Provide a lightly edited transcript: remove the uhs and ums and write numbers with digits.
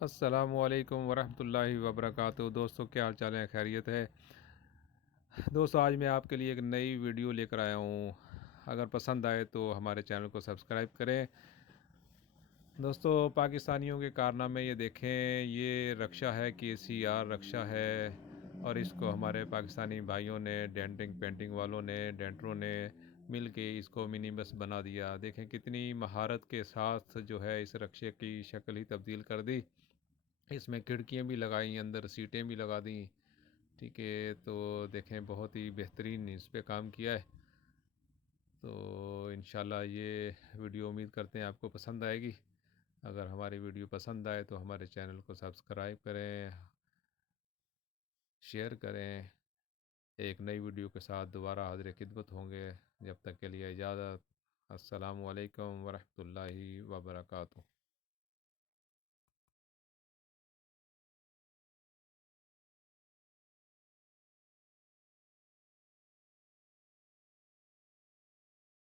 السلام علیکم ورحمۃ اللہ وبرکاتہ۔ دوستوں کیا حال چال ہے؟ خیریت ہے؟ دوستوں آج میں آپ کے لیے ایک نئی ویڈیو لے کر آیا ہوں۔ اگر پسند آئے تو ہمارے چینل کو سبسکرائب کریں۔ دوستوں پاکستانیوں کے کارنامے یہ دیکھیں، یہ رکشہ ہے KCR رکشہ ہے، اور اس کو ہمارے پاکستانی بھائیوں نے، ڈینٹنگ پینٹنگ والوں نے، ڈینٹروں نے مل کے اس کو منی بس بنا دیا۔ دیکھیں کتنی مہارت کے ساتھ جو ہے اس رکشے کی شکل ہی تبدیل کر دی۔ اس میں کھڑکیاں بھی لگائیں، اندر سیٹیں بھی لگا دیں، ٹھیک ہے۔ تو دیکھیں بہت ہی بہترین اس پہ کام کیا ہے۔ تو انشاءاللہ یہ ویڈیو امید کرتے ہیں آپ کو پسند آئے گی۔ اگر ہماری ویڈیو پسند آئے تو ہمارے چینل کو سبسکرائب کریں، شیئر کریں۔ ایک نئی ویڈیو کے ساتھ دوبارہ حاضر خدمت ہوں گے۔ جب تک کے لیے اجازت۔ السلام علیکم ورحمۃ اللہ وبرکاتہ۔